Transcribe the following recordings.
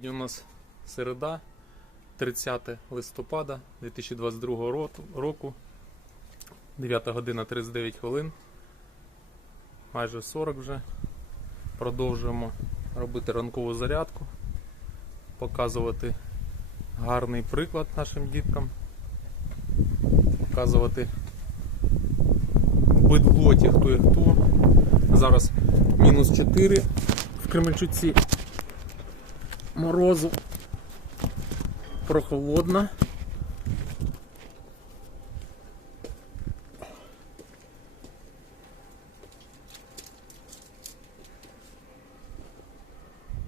Сьогодні у нас середа, 30 листопада 2022 року, 9 година 39 хвилин, майже 40 вже. Продовжуємо робити ранкову зарядку, показувати гарний приклад нашим діткам, показувати бидлоті хто і хто. Зараз мінус 4 в Кременчуці морозу прохолодно.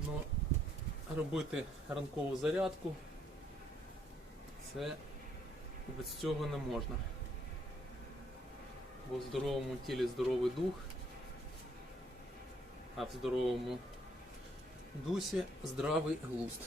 Ну, робити ранкову зарядку це без цього не можна. Бо в здоровому тілі здоровий дух, а в здоровому дусі здравий глузд.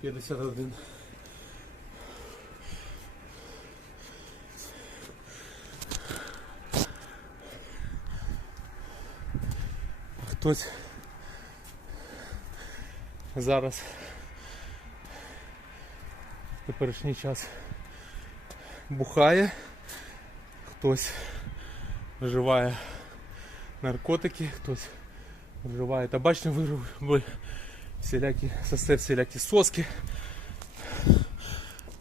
П'ятдесят один. Хтось зараз теперішній час бухає, хтось вживає наркотики, хтось вживає табачні вироби, всілякі сосе, всілякі соски.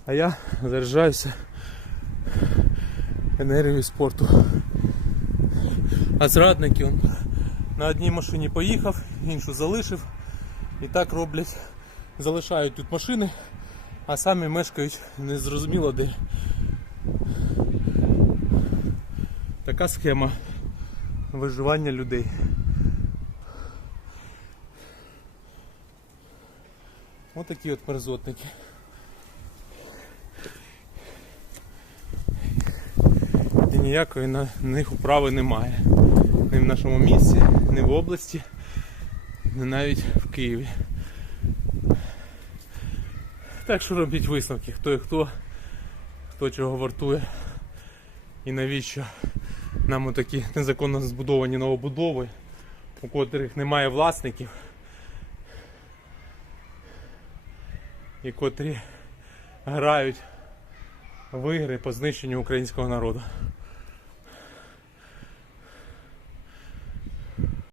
А я заряджаюся енергією спорту. А зрадники он на одній машині поїхав, іншу залишив. І так роблять, залишають тут машини, а самі мешкають незрозуміло де. Така схема виживання людей. Ось такі от мерзотники. І ніякої на них управи немає. Ні в нашому місті, ні в області, ні навіть в Києві. Так що робіть висновки, хто і хто, хто чого вартує і навіщо нам такі незаконно збудовані новобудови, у котрих немає власників, і котрі грають в ігри по знищенню українського народу.